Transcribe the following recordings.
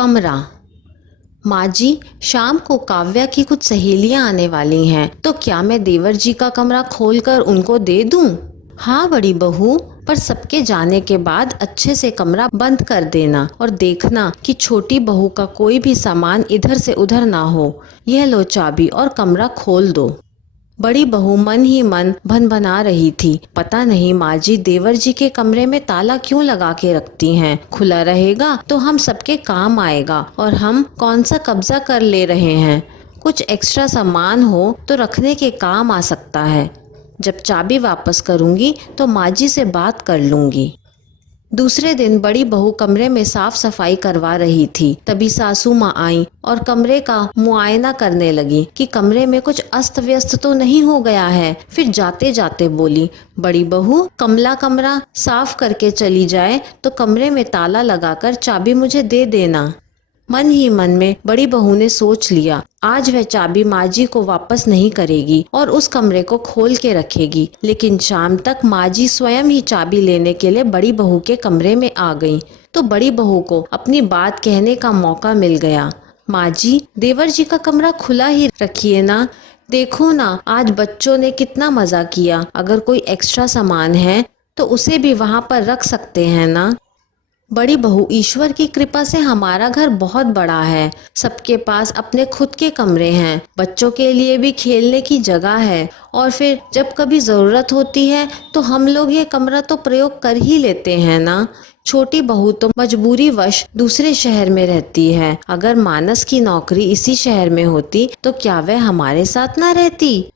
कमरा। माँ जी, शाम को काव्या की कुछ सहेलियाँ आने वाली हैं, तो क्या मैं देवर जी का कमरा खोलकर उनको दे दूँ? हाँ बड़ी बहू, पर सबके जाने के बाद अच्छे से कमरा बंद कर देना और देखना कि छोटी बहू का कोई भी सामान इधर से उधर ना हो। यह लो चाबी और कमरा खोल दो। बड़ी बहू मन ही मन भनभना रही थी। पता नहीं माँ जी देवर जी के कमरे में ताला क्यों लगा के रखती हैं। खुला रहेगा तो हम सबके काम आएगा और हम कौन सा कब्जा कर ले रहे हैं। कुछ एक्स्ट्रा सामान हो तो रखने के काम आ सकता है। जब चाबी वापस करूंगी तो माँ जी से बात कर लूंगी। दूसरे दिन बड़ी बहू कमरे में साफ सफाई करवा रही थी। तभी सासू माँ आई और कमरे का मुआयना करने लगी कि कमरे में कुछ अस्त व्यस्त तो नहीं हो गया है। फिर जाते जाते बोली, बड़ी बहू, कमला कमरा साफ करके चली जाए तो कमरे में ताला लगाकर चाबी मुझे दे देना। मन ही मन में बड़ी बहू ने सोच लिया, आज वह चाबी माँ जी को वापस नहीं करेगी और उस कमरे को खोल के रखेगी। लेकिन शाम तक माँ जी स्वयं ही चाबी लेने के लिए बड़ी बहू के कमरे में आ गईं, तो बड़ी बहू को अपनी बात कहने का मौका मिल गया। माँ जी, देवर जी का कमरा खुला ही रखिए ना। देखो ना, आज बच्चों ने कितना मजा किया। अगर कोई एक्स्ट्रा सामान है तो उसे भी वहाँ पर रख सकते हैं ना। बड़ी बहू, ईश्वर की कृपा से हमारा घर बहुत बड़ा है। सबके पास अपने खुद के कमरे हैं, बच्चों के लिए भी खेलने की जगह है और फिर जब कभी ज़रूरत होती है तो हम लोग ये कमरा तो प्रयोग कर ही लेते हैं ना। छोटी बहू तो मजबूरीवश दूसरे शहर में रहती है। अगर मानस की नौकरी इसी शहर में होती तो क्या वह हमारे साथ ना रहती?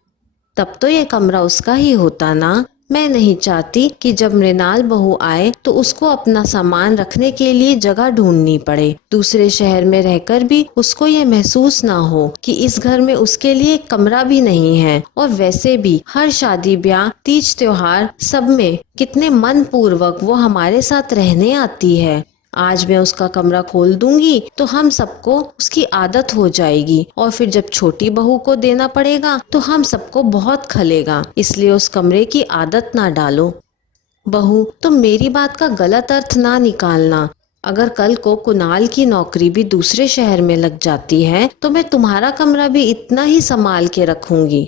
तब तो ये कमरा उसका ही होता ना। मैं नहीं चाहती कि जब मृणाल बहू आए तो उसको अपना सामान रखने के लिए जगह ढूंढनी पड़े। दूसरे शहर में रहकर भी उसको ये महसूस ना हो कि इस घर में उसके लिए एक कमरा भी नहीं है। और वैसे भी हर शादी ब्याह तीज त्योहार सब में कितने मन पूर्वक वो हमारे साथ रहने आती है। आज मैं उसका कमरा खोल दूंगी तो हम सबको उसकी आदत हो जाएगी और फिर जब छोटी बहू को देना पड़ेगा तो हम सबको बहुत खलेगा। इसलिए उस कमरे की आदत ना डालो। बहू, तुम मेरी बात का गलत अर्थ ना निकालना। अगर कल को कुणाल की नौकरी भी दूसरे शहर में लग जाती है तो मैं तुम्हारा कमरा भी इतना ही संभाल के रखूंगी,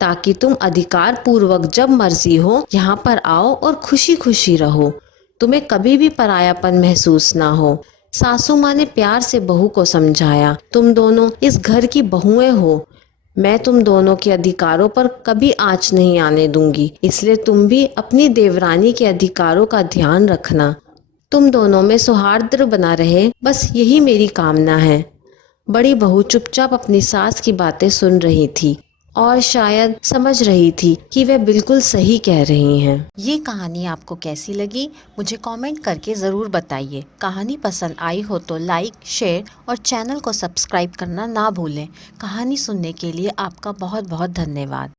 ताकि तुम अधिकार पूर्वक जब मर्जी हो यहाँ पर आओ और खुशी खुशी रहो। तुम्हें कभी भी परायापन महसूस ना हो। सासू माँ ने प्यार से बहू को समझाया, तुम दोनों इस घर की बहुएं हो। मैं तुम दोनों के अधिकारों पर कभी आंच नहीं आने दूंगी, इसलिए तुम भी अपनी देवरानी के अधिकारों का ध्यान रखना। तुम दोनों में सौहार्द बना रहे, बस यही मेरी कामना है। बड़ी बहू चुपचाप अपनी सास की बातें सुन रही थी और शायद समझ रही थी कि वे बिल्कुल सही कह रही हैं। ये कहानी आपको कैसी लगी मुझे कमेंट करके ज़रूर बताइए। कहानी पसंद आई हो तो लाइक, शेयर और चैनल को सब्सक्राइब करना ना भूलें। कहानी सुनने के लिए आपका बहुत बहुत धन्यवाद।